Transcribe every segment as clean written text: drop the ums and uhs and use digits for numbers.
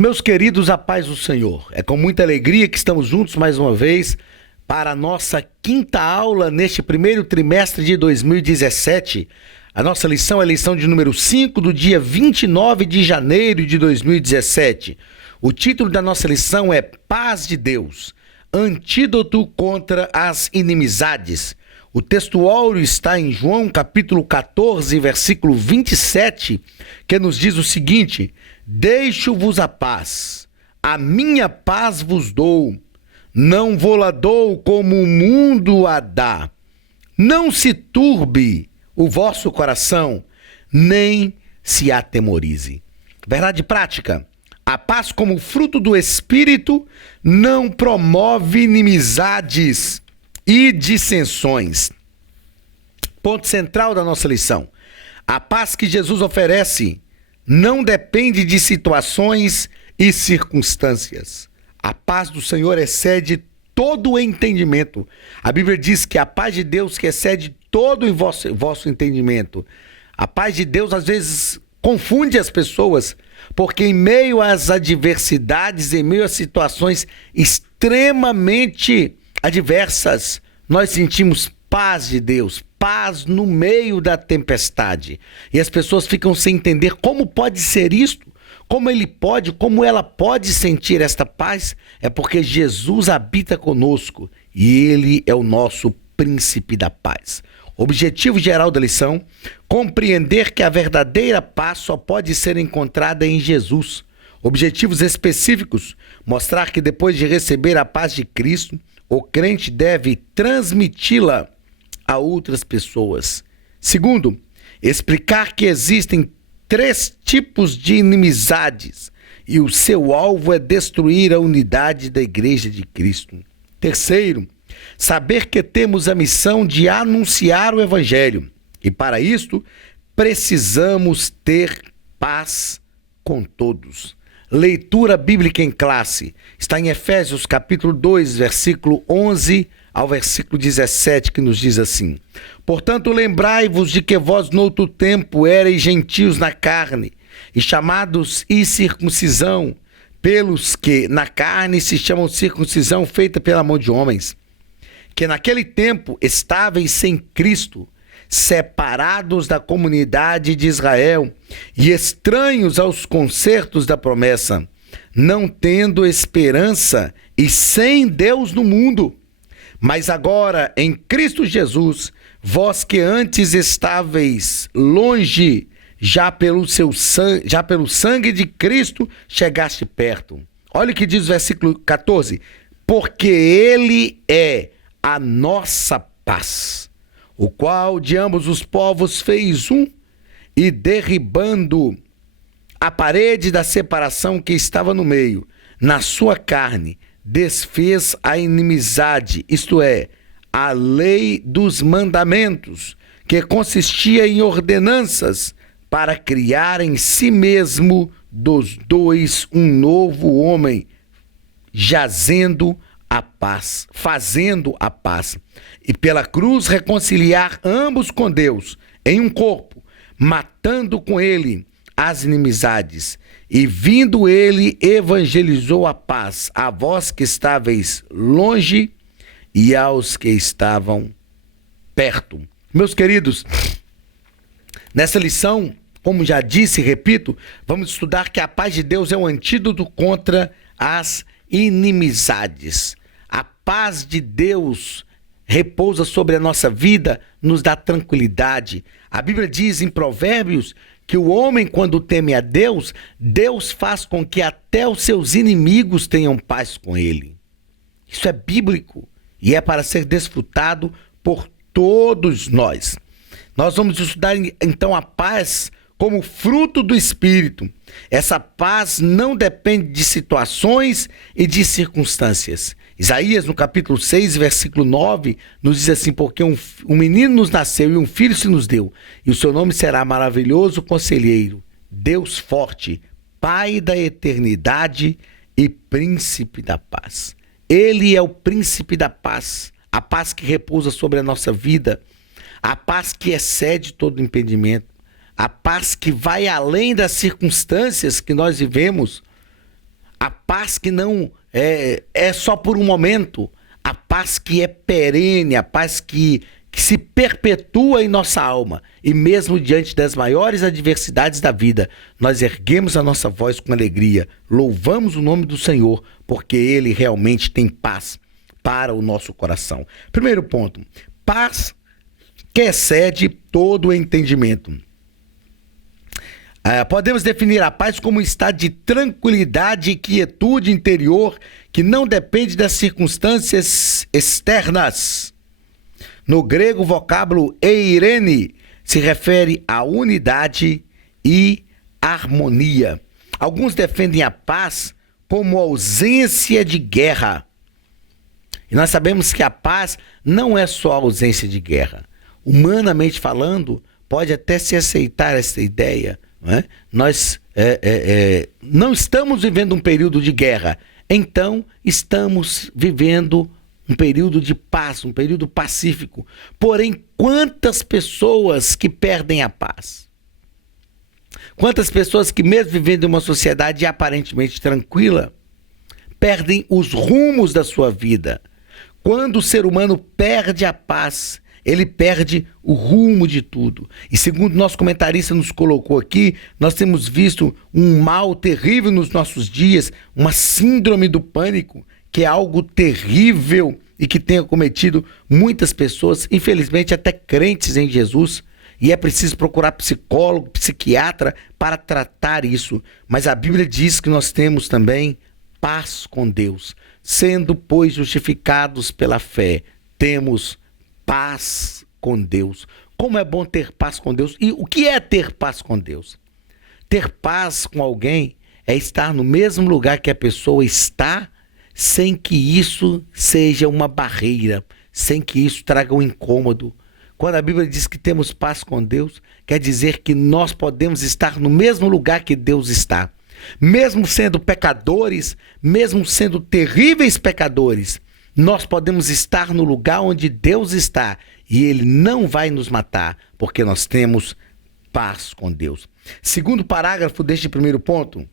Meus queridos, a paz do Senhor. É com muita alegria que estamos juntos mais uma vez para a nossa quinta aula neste primeiro trimestre de 2017. A nossa lição é a lição de número 5 do dia 29 de janeiro de 2017. O título da nossa lição é Paz de Deus, antídoto contra as inimizades. O texto áureo está em João capítulo 14, versículo 27, que nos diz o seguinte: deixo-vos a paz, a minha paz vos dou, não vou-la dou como o mundo a dá. Não se turbe o vosso coração, nem se atemorize. Verdade prática: a paz como fruto do Espírito não promove inimizades e dissensões. Ponto central da nossa lição: a paz que Jesus oferece não depende de situações e circunstâncias. A paz do Senhor excede todo o entendimento. A Bíblia diz que a paz de Deus que excede todo o vosso entendimento. A paz de Deus às vezes confunde as pessoas, porque em meio às adversidades, em meio a situações extremamente adversas, nós sentimos paz de Deus, paz no meio da tempestade. E as pessoas ficam sem entender como pode ser isto, como ela pode sentir esta paz. É porque Jesus habita conosco e Ele é o nosso príncipe da paz. Objetivo geral da lição: compreender que a verdadeira paz só pode ser encontrada em Jesus. Objetivos específicos: mostrar que depois de receber a paz de Cristo, o crente deve transmiti-la a outras pessoas. Segundo, explicar que existem 3 tipos de inimizades e o seu alvo é destruir a unidade da Igreja de Cristo. Terceiro, saber que temos a missão de anunciar o Evangelho e para isto precisamos ter paz com todos. Leitura bíblica em classe está em Efésios capítulo 2, versículo 11 ao versículo 17, que nos diz assim: portanto, lembrai-vos de que vós noutro tempo erais gentios na carne, e chamados incircuncisão, pelos que na carne se chamam circuncisão feita pela mão de homens, que naquele tempo estáveis sem Cristo, separados da comunidade de Israel e estranhos aos concertos da promessa, não tendo esperança e sem Deus no mundo. Mas agora, em Cristo Jesus, vós que antes estáveis longe, já pelo sangue de Cristo, chegaste perto. Olha o que diz o versículo 14: porque Ele é a nossa paz, o qual de ambos os povos fez um, e derribando a parede da separação que estava no meio, na sua carne, desfez a inimizade, isto é, a lei dos mandamentos, que consistia em ordenanças, para criar em si mesmo dos dois um novo homem, fazendo a paz, e pela cruz reconciliar ambos com Deus em um corpo, matando com ele as inimizades. E vindo ele, evangelizou a paz a vós que estáveis longe e aos que estavam perto. Meus queridos, nessa lição, como já disse e repito, vamos estudar que a paz de Deus é um antídoto contra as inimizades. A paz de Deus repousa sobre a nossa vida, nos dá tranquilidade. A Bíblia diz em Provérbios que o homem, quando teme a Deus, Deus faz com que até os seus inimigos tenham paz com ele. Isso é bíblico e é para ser desfrutado por todos nós. Nós vamos estudar então a paz como fruto do Espírito. Essa paz não depende de situações e de circunstâncias. Isaías, no capítulo 6, versículo 9, nos diz assim: porque um menino nos nasceu e um filho se nos deu, e o seu nome será Maravilhoso Conselheiro, Deus Forte, Pai da Eternidade e Príncipe da Paz. Ele é o Príncipe da Paz, a paz que repousa sobre a nossa vida, a paz que excede todo impedimento, a paz que vai além das circunstâncias que nós vivemos. A paz que não é só por um momento, a paz que é perene, a paz que se perpetua em nossa alma. E mesmo diante das maiores adversidades da vida, nós erguemos a nossa voz com alegria, louvamos o nome do Senhor, porque Ele realmente tem paz para o nosso coração. Primeiro ponto, paz que excede todo o entendimento. Podemos definir a paz como um estado de tranquilidade e quietude interior que não depende das circunstâncias externas. No grego, o vocábulo eirene se refere à unidade e harmonia. Alguns defendem a paz como ausência de guerra. E nós sabemos que a paz não é só ausência de guerra. Humanamente falando, pode até se aceitar essa ideia. Não é? Nós não estamos vivendo um período de guerra, então estamos vivendo um período de paz, um período pacífico. Porém, quantas pessoas que perdem a paz? Quantas pessoas que, mesmo vivendo em uma sociedade aparentemente tranquila, perdem os rumos da sua vida? Quando o ser humano perde a paz, ele perde o rumo de tudo. E segundo nosso comentarista nos colocou aqui, nós temos visto um mal terrível nos nossos dias, uma síndrome do pânico, que é algo terrível e que tem acometido muitas pessoas, infelizmente até crentes em Jesus. E é preciso procurar psicólogo, psiquiatra para tratar isso. Mas a Bíblia diz que nós temos também paz com Deus. Sendo, pois, justificados pela fé, temos paz com Deus. Como é bom ter paz com Deus. E o que é ter paz com Deus? Ter paz com alguém é estar no mesmo lugar que a pessoa está, sem que isso seja uma barreira, sem que isso traga um incômodo. Quando a Bíblia diz que temos paz com Deus, quer dizer que nós podemos estar no mesmo lugar que Deus está. Mesmo sendo pecadores, mesmo sendo terríveis pecadores, nós podemos estar no lugar onde Deus está e Ele não vai nos matar, porque nós temos paz com Deus. Segundo parágrafo deste primeiro ponto,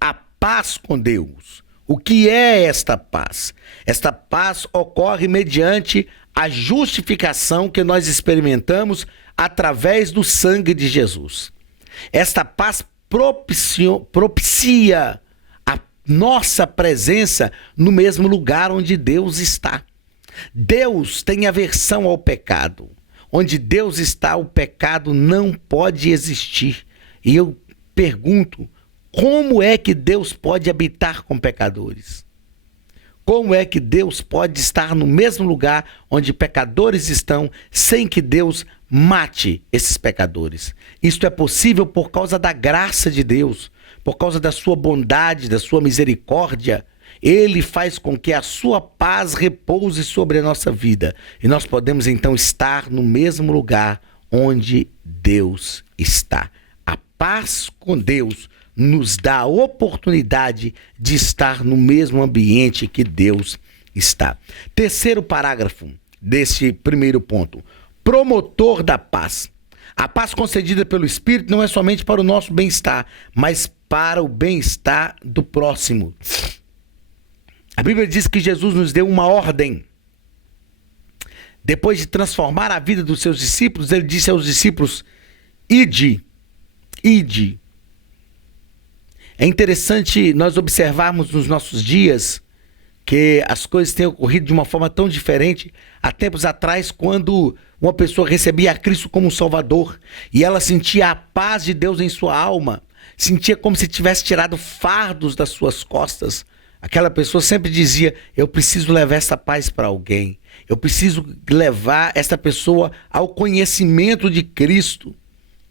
a paz com Deus. O que é esta paz? Esta paz ocorre mediante a justificação que nós experimentamos através do sangue de Jesus. Esta paz propicia a nossa presença no mesmo lugar onde Deus está. Deus tem aversão ao pecado. Onde Deus está, o pecado não pode existir. E eu pergunto, como é que Deus pode habitar com pecadores? Como é que Deus pode estar no mesmo lugar onde pecadores estão, sem que Deus mate esses pecadores? Isto é possível por causa da graça de Deus, por causa da sua bondade, da sua misericórdia. Ele faz com que a sua paz repouse sobre a nossa vida. E nós podemos então estar no mesmo lugar onde Deus está. A paz com Deus nos dá a oportunidade de estar no mesmo ambiente que Deus está. Terceiro parágrafo desse primeiro ponto. Promotor da paz. A paz concedida pelo Espírito não é somente para o nosso bem-estar, mas para o bem-estar do próximo. A Bíblia diz que Jesus nos deu uma ordem. Depois de transformar a vida dos seus discípulos, ele disse aos discípulos: ide. É interessante nós observarmos nos nossos dias que as coisas têm ocorrido de uma forma tão diferente. Há tempos atrás, quando uma pessoa recebia a Cristo como Salvador e ela sentia a paz de Deus em sua alma, sentia como se tivesse tirado fardos das suas costas, aquela pessoa sempre dizia: eu preciso levar essa paz para alguém, eu preciso levar essa pessoa ao conhecimento de Cristo,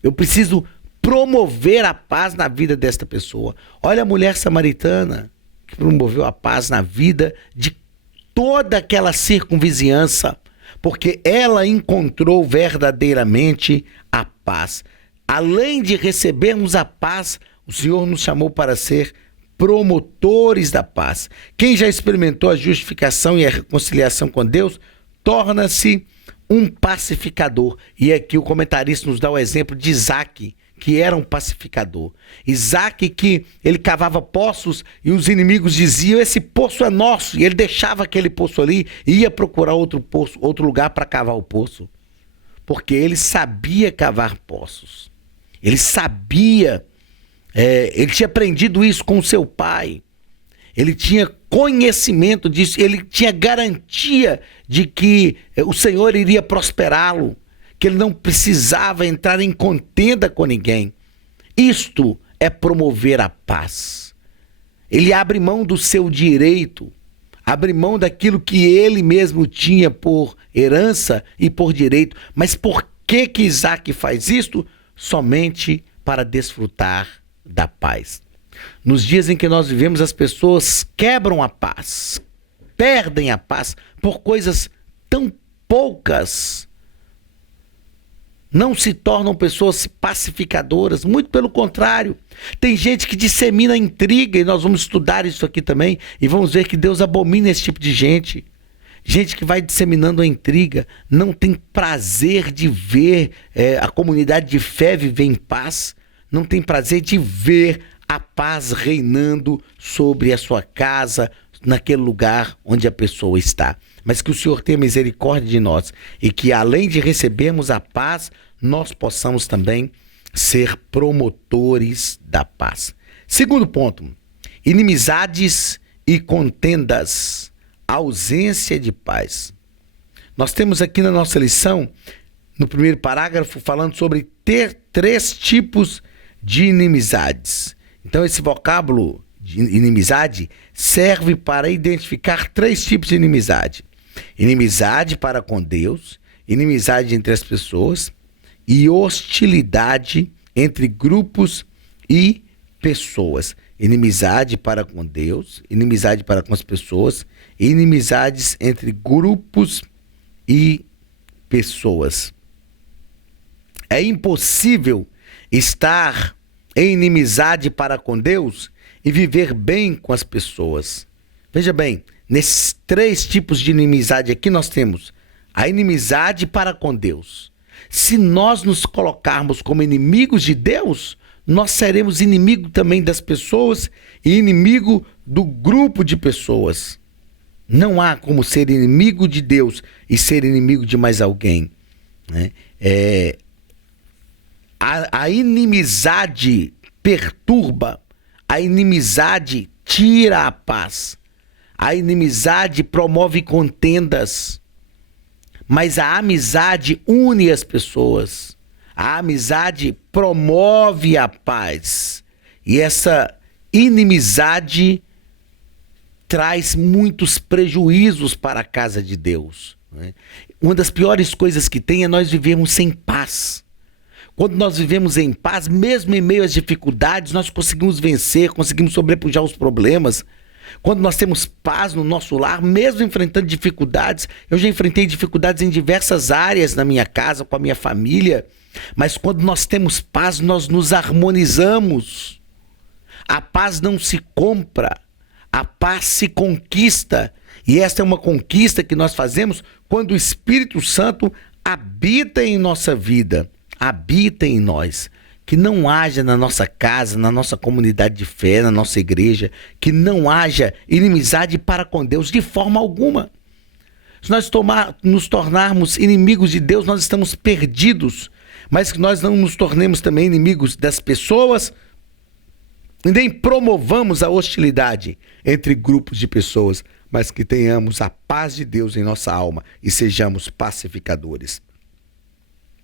eu preciso promover a paz na vida desta pessoa. Olha a mulher samaritana que promoveu a paz na vida de toda aquela circunvizinhança, porque ela encontrou verdadeiramente a paz. Além de recebermos a paz, o Senhor nos chamou para ser promotores da paz. Quem já experimentou a justificação e a reconciliação com Deus, torna-se um pacificador. E aqui o comentarista nos dá o exemplo de Isaac, que era um pacificador. Isaac, que ele cavava poços e os inimigos diziam: esse poço é nosso. E ele deixava aquele poço ali e ia procurar outro poço, outro lugar para cavar o poço. Porque ele sabia cavar poços. Ele sabia, ele tinha aprendido isso com o seu pai. Ele tinha conhecimento disso, ele tinha garantia de que o Senhor iria prosperá-lo, que ele não precisava entrar em contenda com ninguém. Isto é promover a paz. Ele abre mão do seu direito, abre mão daquilo que ele mesmo tinha por herança e por direito. Mas por que Isaac faz isto? Somente para desfrutar da paz. Nos dias em que nós vivemos, as pessoas quebram a paz, perdem a paz por coisas tão poucas. Não se tornam pessoas pacificadoras, muito pelo contrário. Tem gente que dissemina intriga, e nós vamos estudar isso aqui também, e vamos ver que Deus abomina esse tipo de gente. Gente que vai disseminando a intriga, não tem prazer de ver a comunidade de fé viver em paz, não tem prazer de ver a paz reinando sobre a sua casa, naquele lugar onde a pessoa está. Mas que o Senhor tenha misericórdia de nós e que, além de recebermos a paz, nós possamos também ser promotores da paz. Segundo ponto, inimizades e contendas, ausência de paz. Nós temos aqui na nossa lição, no primeiro parágrafo, falando sobre ter 3 tipos de inimizades. Então, esse vocábulo de inimizade serve para identificar 3 tipos de inimizade. Inimizade para com Deus, inimizade entre as pessoas e hostilidade entre grupos e pessoas. Inimizade para com Deus, inimizade para com as pessoas, inimizades entre grupos e pessoas. É impossível estar em inimizade para com Deus e viver bem com as pessoas. Veja bem, nesses 3 tipos de inimizade aqui nós temos a inimizade para com Deus. Se nós nos colocarmos como inimigos de Deus, nós seremos inimigo também das pessoas e inimigo do grupo de pessoas. Não há como ser inimigo de Deus e ser inimigo de mais alguém, né? A inimizade perturba, a inimizade tira a paz, a inimizade promove contendas, mas a amizade une as pessoas, a amizade promove a paz, e essa inimizade traz muitos prejuízos para a casa de Deus, né? Uma das piores coisas que tem é nós vivermos sem paz. Quando nós vivemos em paz, mesmo em meio às dificuldades, nós conseguimos vencer, conseguimos sobrepujar os problemas. Quando nós temos paz no nosso lar, mesmo enfrentando dificuldades, eu já enfrentei dificuldades em diversas áreas na minha casa, com a minha família, mas quando nós temos paz, nós nos harmonizamos. A paz não se compra, a paz se conquista. E esta é uma conquista que nós fazemos quando o Espírito Santo habita em nossa vida. Habita em nós, que não haja na nossa casa, na nossa comunidade de fé, na nossa igreja, que não haja inimizade para com Deus de forma alguma. Se nós nos tornarmos inimigos de Deus, nós estamos perdidos, mas que nós não nos tornemos também inimigos das pessoas, e nem promovamos a hostilidade entre grupos de pessoas, mas que tenhamos a paz de Deus em nossa alma e sejamos pacificadores.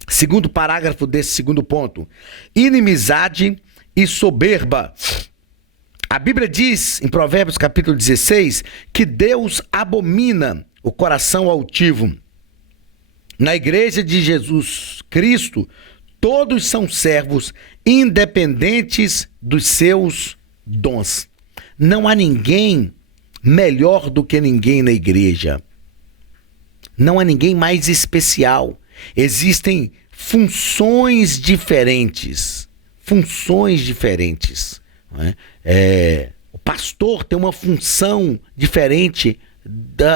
Segundo parágrafo desse segundo ponto, inimizade e soberba. A Bíblia diz, em Provérbios capítulo 16, que Deus abomina o coração altivo. Na igreja de Jesus Cristo, todos são servos, independentes dos seus dons. Não há ninguém melhor do que ninguém na igreja. Não há ninguém mais especial. Existem funções diferentes. Não é? O pastor tem uma função diferente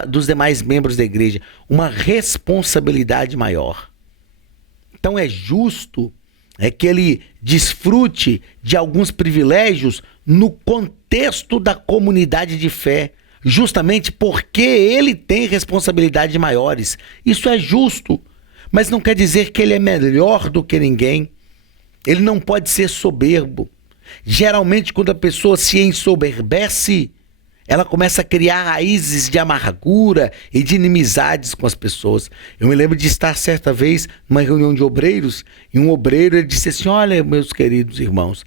dos demais membros da igreja, uma responsabilidade maior. Então é justo é que ele desfrute de alguns privilégios no contexto da comunidade de fé, justamente porque ele tem responsabilidades maiores. Isso é justo, mas não quer dizer que ele é melhor do que ninguém. Ele não pode ser soberbo. Geralmente, quando a pessoa se ensoberbece, ela começa a criar raízes de amargura e de inimizades com as pessoas. Eu me lembro de estar certa vez numa reunião de obreiros, e um obreiro ele disse assim: olha, meus queridos irmãos,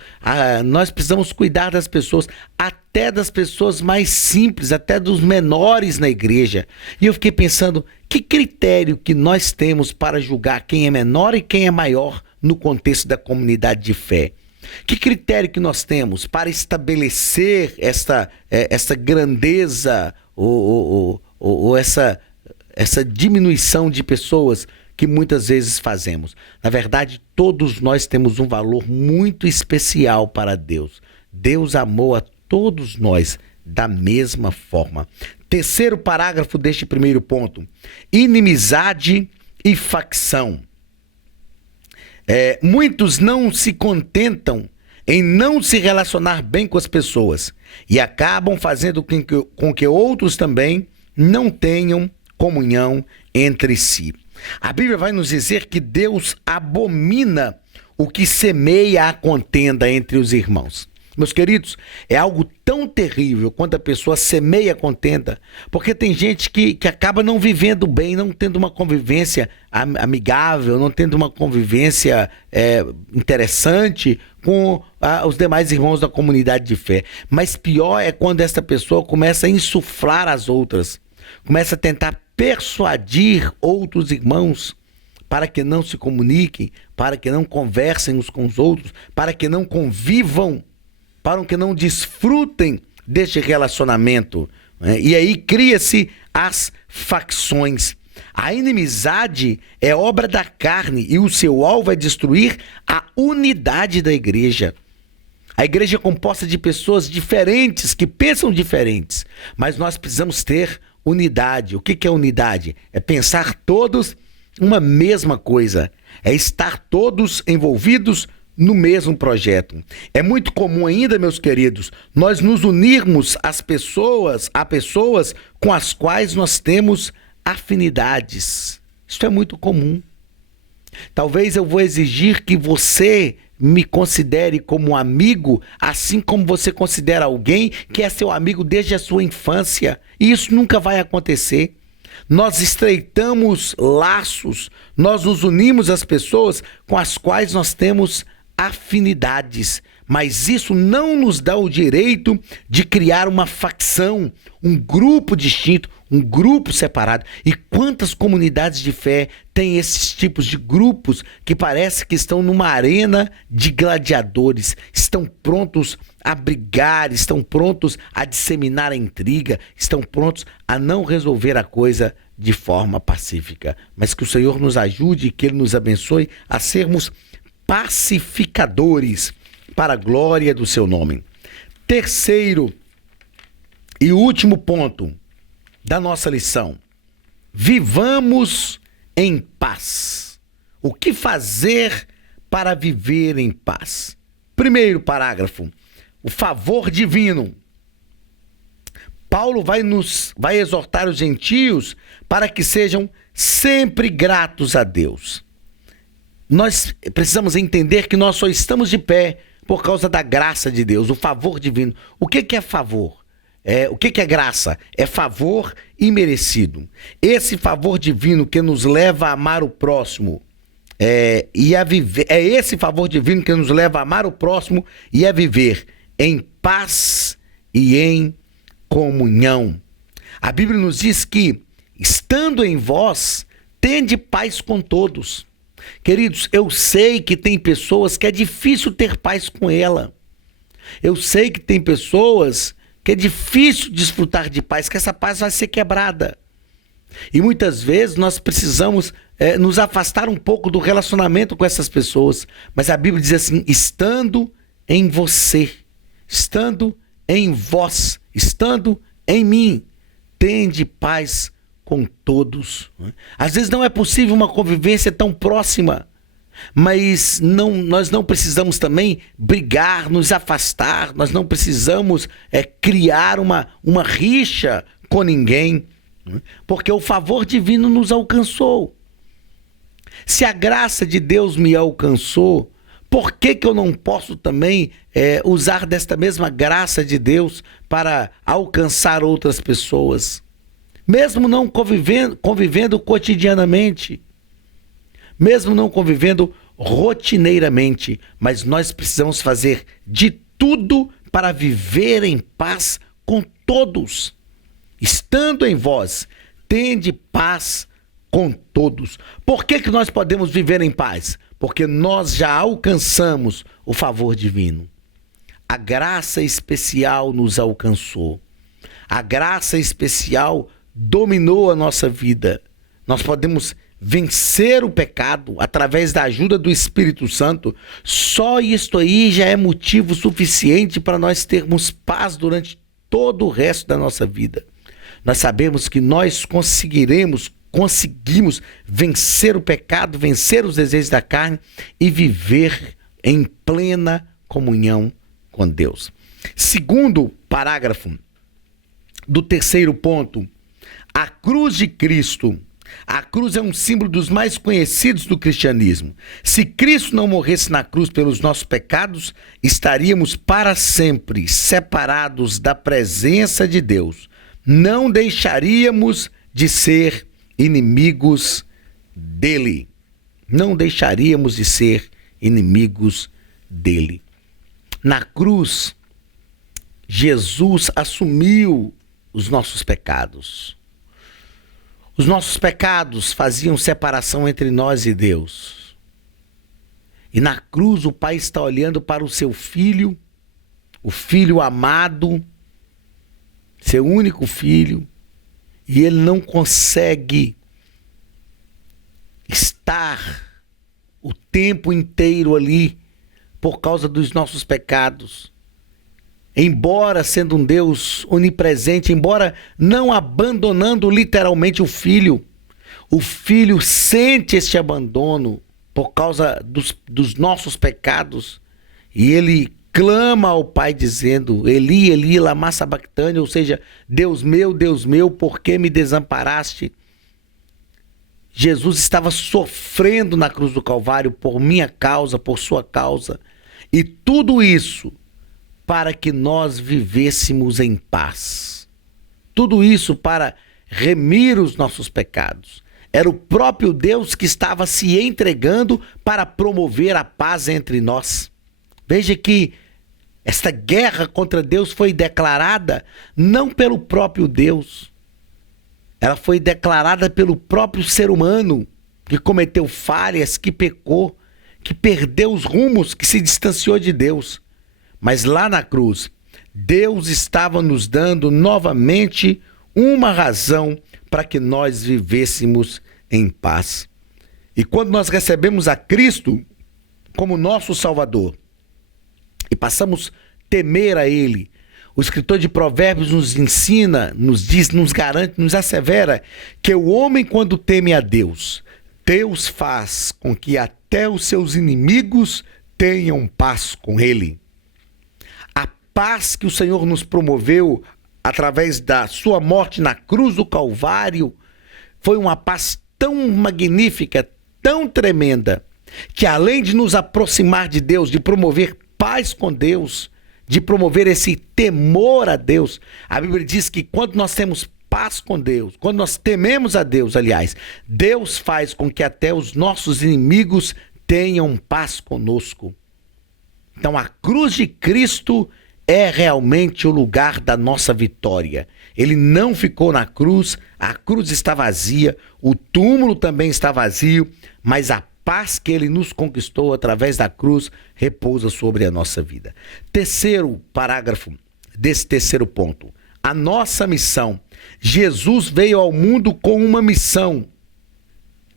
nós precisamos cuidar das pessoas, até das pessoas mais simples, até dos menores na igreja. E eu fiquei pensando, que critério que nós temos para julgar quem é menor e quem é maior no contexto da comunidade de fé? Que critério que nós temos para estabelecer essa grandeza ou essa diminuição de pessoas que muitas vezes fazemos? Na verdade, todos nós temos um valor muito especial para Deus. Deus amou a todos nós da mesma forma. Terceiro parágrafo deste primeiro ponto: inimizade e facção. Muitos não se contentam em não se relacionar bem com as pessoas e acabam fazendo com que outros também não tenham comunhão entre si. A Bíblia vai nos dizer que Deus abomina o que semeia a contenda entre os irmãos. Meus queridos, é algo tão terrível quando a pessoa semeia a contenda, porque tem gente que acaba não vivendo bem, não tendo uma convivência amigável, não tendo uma convivência interessante com os demais irmãos da comunidade de fé. Mas pior é quando essa pessoa começa a insuflar as outras, começa a tentar persuadir outros irmãos para que não se comuniquem, para que não conversem uns com os outros, para que não convivam, para que não desfrutem deste relacionamento, né? E aí cria-se as facções. A inimizade é obra da carne e o seu alvo é destruir a unidade da igreja. A igreja é composta de pessoas diferentes, que pensam diferentes, mas nós precisamos ter unidade. O que é unidade? É pensar todos uma mesma coisa, é estar todos envolvidos no mesmo projeto. É muito comum ainda, meus queridos, nós nos unirmos a pessoas com as quais nós temos afinidades. Isso é muito comum. Talvez eu vou exigir que você me considere como um amigo, assim como você considera alguém que é seu amigo desde a sua infância. E isso nunca vai acontecer. Nós estreitamos laços, nós nos unimos às pessoas com as quais nós temos afinidades, mas isso não nos dá o direito de criar uma facção, um grupo distinto, um grupo separado. E quantas comunidades de fé têm esses tipos de grupos que parece que estão numa arena de gladiadores, estão prontos a brigar, estão prontos a disseminar a intriga, estão prontos a não resolver a coisa de forma pacífica. Mas que o Senhor nos ajude e que Ele nos abençoe a sermos pacificadores para a glória do seu nome. Terceiro e último ponto da nossa lição: vivamos em paz. O que fazer para viver em paz? Primeiro parágrafo: o favor divino. Paulo vai exortar os gentios para que sejam sempre gratos a Deus. Nós precisamos entender que nós só estamos de pé por causa da graça de Deus, o favor divino. O que é favor? O que é graça? É favor imerecido. Esse favor divino que nos leva a amar o próximo e a viver. É esse favor divino que nos leva a amar o próximo e a viver em paz e em comunhão. A Bíblia nos diz que, estando em vós, tende paz com todos. Queridos, eu sei que tem pessoas que é difícil ter paz com ela. Eu sei que tem pessoas que é difícil desfrutar de paz, que essa paz vai ser quebrada. E muitas vezes nós precisamos nos afastar um pouco do relacionamento com essas pessoas. Mas a Bíblia diz assim: estando em você, estando em vós, estando em mim, tende paz com todos. Às vezes não é possível uma convivência tão próxima, Mas nós não precisamos também brigar, nos afastar, nós não precisamos criar uma rixa com ninguém, porque o favor divino nos alcançou. Se a graça de Deus me alcançou, por que eu não posso também usar desta mesma graça de Deus para alcançar outras pessoas? Mesmo não convivendo cotidianamente, mesmo não convivendo rotineiramente, mas nós precisamos fazer de tudo para viver em paz com todos. Estando em vós, tende paz com todos. Por que nós podemos viver em paz? Porque nós já alcançamos o favor divino. A graça especial nos alcançou. A graça especial dominou a nossa vida. Nós podemos vencer o pecado através da ajuda do Espírito Santo. Só isto aí já é motivo suficiente para nós termos paz durante todo o resto da nossa vida. Nós sabemos que nós conseguimos vencer o pecado, vencer os desejos da carne e viver em plena comunhão com Deus. Segundo parágrafo do terceiro ponto, a cruz de Cristo. A cruz é um símbolo dos mais conhecidos do cristianismo. Se Cristo não morresse na cruz pelos nossos pecados, estaríamos para sempre separados da presença de Deus. Não deixaríamos de ser inimigos dele. Não deixaríamos de ser inimigos dele. Na cruz, Jesus assumiu os nossos pecados. Os nossos pecados faziam separação entre nós e Deus. E na cruz o Pai está olhando para o seu filho, o filho amado, seu único filho, e ele não consegue estar o tempo inteiro ali por causa dos nossos pecados. Embora sendo um Deus onipresente, embora não abandonando literalmente o filho sente este abandono por causa dos nossos pecados, e ele clama ao Pai dizendo: Eli, Eli, lama sabactani, ou seja, Deus meu, por que me desamparaste? Jesus estava sofrendo na cruz do Calvário por minha causa, por sua causa, e tudo isso para que nós vivêssemos em paz. Tudo isso para remir os nossos pecados. Era o próprio Deus que estava se entregando para promover a paz entre nós. Veja que esta guerra contra Deus foi declarada não pelo próprio Deus. Ela foi declarada pelo próprio ser humano, que cometeu falhas, que pecou, que perdeu os rumos, que se distanciou de Deus. Mas lá na cruz, Deus estava nos dando novamente uma razão para que nós vivêssemos em paz. E quando nós recebemos a Cristo como nosso Salvador e passamos a temer a Ele, o escritor de Provérbios nos ensina, nos diz, nos garante, nos assevera que o homem, quando teme a Deus, Deus faz com que até os seus inimigos tenham paz com Ele. Paz que o Senhor nos promoveu através da sua morte na cruz do Calvário foi uma paz tão magnífica, tão tremenda, que além de nos aproximar de Deus, de promover paz com Deus, de promover esse temor a Deus, a Bíblia diz que quando nós temos paz com Deus, quando nós tememos a Deus, aliás, Deus faz com que até os nossos inimigos tenham paz conosco. Então a cruz de Cristo é realmente o lugar da nossa vitória. Ele não ficou na cruz, a cruz está vazia, o túmulo também está vazio, mas a paz que ele nos conquistou através da cruz repousa sobre a nossa vida. Terceiro parágrafo desse terceiro ponto. A nossa missão. Jesus veio ao mundo com uma missão: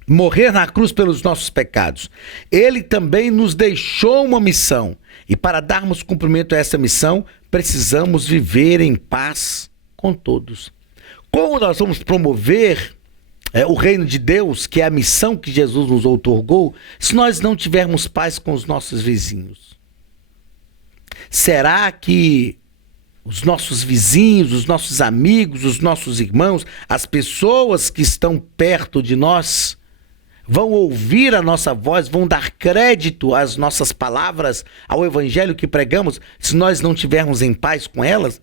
morrer na cruz pelos nossos pecados. Ele também nos deixou uma missão. E para darmos cumprimento a essa missão, precisamos viver em paz com todos. Como nós vamos promover o reino de Deus, que é a missão que Jesus nos outorgou, se nós não tivermos paz com os nossos vizinhos? Será que os nossos vizinhos, os nossos amigos, os nossos irmãos, as pessoas que estão perto de nós, vão ouvir a nossa voz, vão dar crédito às nossas palavras, ao evangelho que pregamos, se nós não tivermos em paz com elas?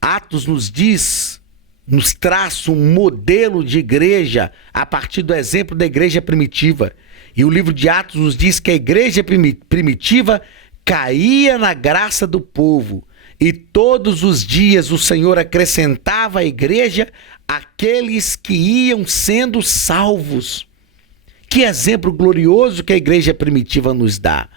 Atos nos diz, nos traça um modelo de igreja a partir do exemplo da igreja primitiva. E o livro de Atos nos diz que a igreja primitiva caía na graça do povo. E todos os dias o Senhor acrescentava à igreja aqueles que iam sendo salvos. Que exemplo glorioso que a igreja primitiva nos dá.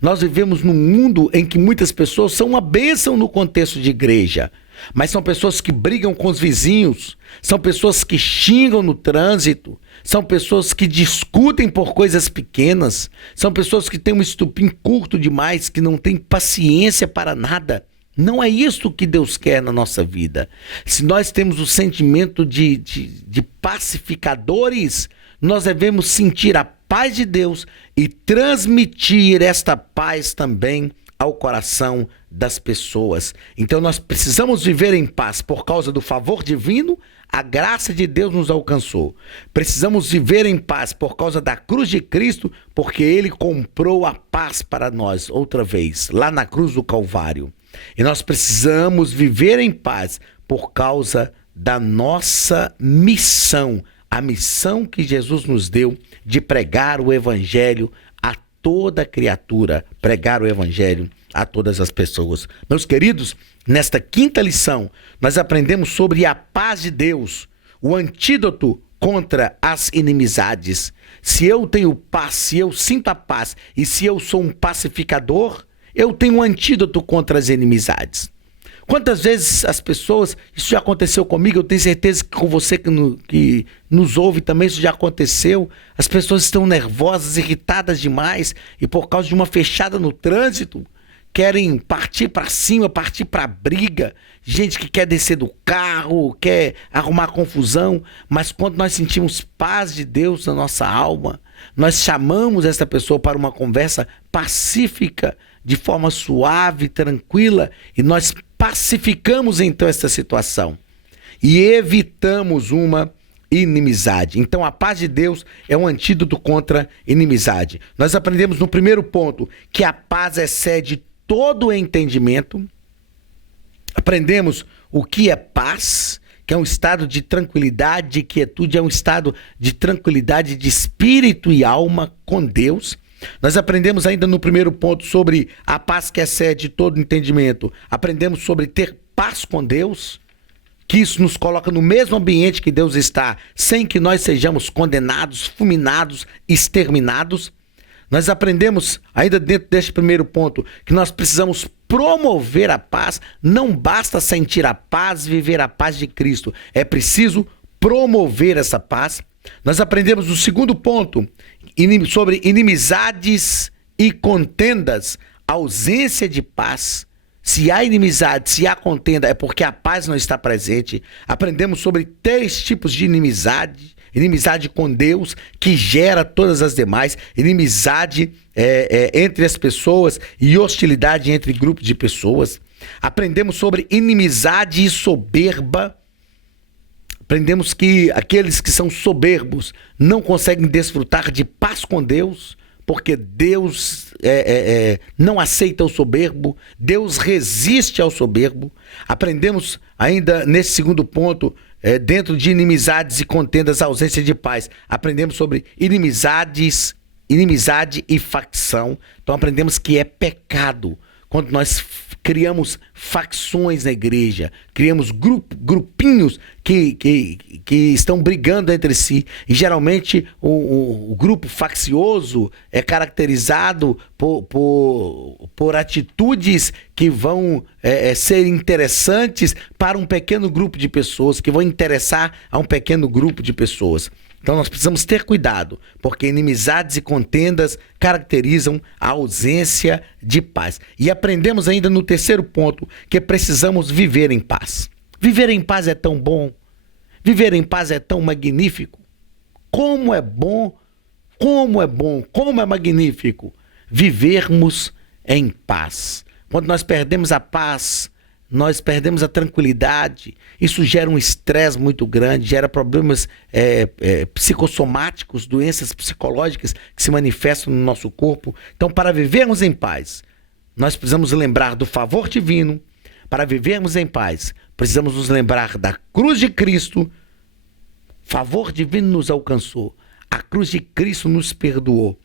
Nós vivemos num mundo em que muitas pessoas são uma bênção no contexto de igreja, mas são pessoas que brigam com os vizinhos, são pessoas que xingam no trânsito, são pessoas que discutem por coisas pequenas, são pessoas que têm um estupim curto demais, que não têm paciência para nada. Não é isso que Deus quer na nossa vida. Se nós temos o sentimento de pacificadores, nós devemos sentir a paz de Deus e transmitir esta paz também ao coração das pessoas. Então nós precisamos viver em paz por causa do favor divino, a graça de Deus nos alcançou. Precisamos viver em paz por causa da cruz de Cristo, porque Ele comprou a paz para nós outra vez, lá na cruz do Calvário. E nós precisamos viver em paz por causa da nossa missão, a missão que Jesus nos deu de pregar o evangelho a toda criatura, pregar o evangelho a todas as pessoas. Meus queridos, nesta quinta lição, nós aprendemos sobre a paz de Deus, o antídoto contra as inimizades. Se eu tenho paz, se eu sinto a paz e se eu sou um pacificador, eu tenho um antídoto contra as inimizades. Quantas vezes as pessoas, isso já aconteceu comigo, eu tenho certeza que com você que nos ouve também isso já aconteceu, as pessoas estão nervosas, irritadas demais e por causa de uma fechada no trânsito, querem partir para cima, partir para briga, gente que quer descer do carro, quer arrumar confusão, mas quando nós sentimos paz de Deus na nossa alma, nós chamamos essa pessoa para uma conversa pacífica, de forma suave, tranquila, e nós pacificamos então essa situação e evitamos uma inimizade. Então a paz de Deus é um antídoto contra inimizade. Nós aprendemos no primeiro ponto que a paz excede todo o entendimento. Aprendemos o que é paz, que é um estado de tranquilidade, de quietude, é um estado de tranquilidade de espírito e alma com Deus. Nós aprendemos ainda no primeiro ponto sobre a paz que excede todo entendimento. Aprendemos sobre ter paz com Deus, que isso nos coloca no mesmo ambiente que Deus está, sem que nós sejamos condenados, fulminados, exterminados. Nós aprendemos ainda dentro deste primeiro ponto que nós precisamos promover a paz. Não basta sentir a paz, viver a paz de Cristo. É preciso promover essa paz. Nós aprendemos o segundo ponto sobre inimizades e contendas, ausência de paz. Se há inimizade, se há contenda, é porque a paz não está presente. Aprendemos sobre 3 tipos de inimizade. Inimizade com Deus, que gera todas as demais. Inimizade entre as pessoas e hostilidade entre grupos de pessoas. Aprendemos sobre inimizade e soberba. Aprendemos que aqueles que são soberbos não conseguem desfrutar de paz com Deus, porque Deus não aceita o soberbo, Deus resiste ao soberbo. Aprendemos ainda nesse segundo ponto, dentro de inimizades e contendas, ausência de paz. Aprendemos sobre inimizade e facção. Então aprendemos que é pecado quando nós criamos facções na igreja, criamos grupinhos que estão brigando entre si. E geralmente o grupo faccioso é caracterizado por atitudes que vão ser interessantes para um pequeno grupo de pessoas, que vão interessar a um pequeno grupo de pessoas. Então nós precisamos ter cuidado, porque inimizades e contendas caracterizam a ausência de paz. E aprendemos ainda no terceiro ponto que precisamos viver em paz. Viver em paz é tão bom, viver em paz é tão magnífico. Como é bom, como é bom, como é magnífico vivermos em paz. Quando nós perdemos a paz, nós perdemos a tranquilidade. Isso gera um estresse muito grande, gera problemas psicossomáticos, doenças psicológicas que se manifestam no nosso corpo. Então, para vivermos em paz, nós precisamos lembrar do favor divino. Para vivermos em paz, precisamos nos lembrar da cruz de Cristo. Favor divino nos alcançou. A cruz de Cristo nos perdoou.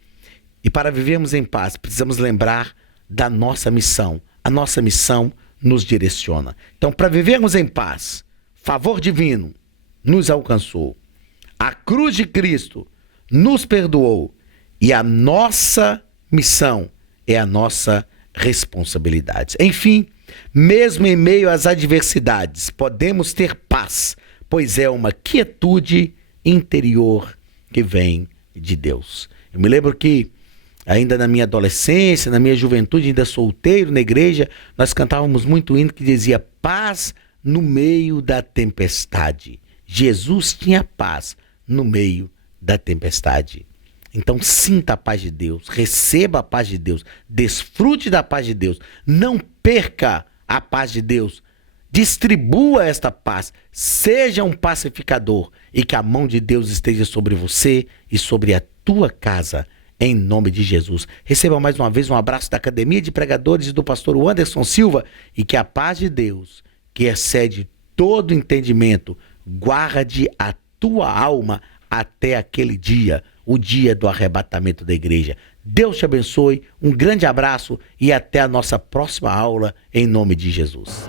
E para vivermos em paz, precisamos lembrar da nossa missão. A nossa missão nos direciona. Então, para vivermos em paz, favor divino nos alcançou. A cruz de Cristo nos perdoou. E a nossa missão é a nossa responsabilidade. Enfim, mesmo em meio às adversidades, podemos ter paz, pois é uma quietude interior que vem de Deus. Eu me lembro que ainda na minha adolescência, na minha juventude, ainda solteiro na igreja, nós cantávamos muito hino que dizia paz no meio da tempestade. Jesus tinha paz no meio da tempestade. Então sinta a paz de Deus, receba a paz de Deus, desfrute da paz de Deus, não perca a paz de Deus, distribua esta paz, seja um pacificador e que a mão de Deus esteja sobre você e sobre a tua casa, em nome de Jesus. Receba mais uma vez um abraço da Academia de Pregadores e do pastor Anderson Silva e que a paz de Deus, que excede todo entendimento, guarde a tua alma até aquele dia, o dia do arrebatamento da igreja. Deus te abençoe, um grande abraço e até a nossa próxima aula, em nome de Jesus.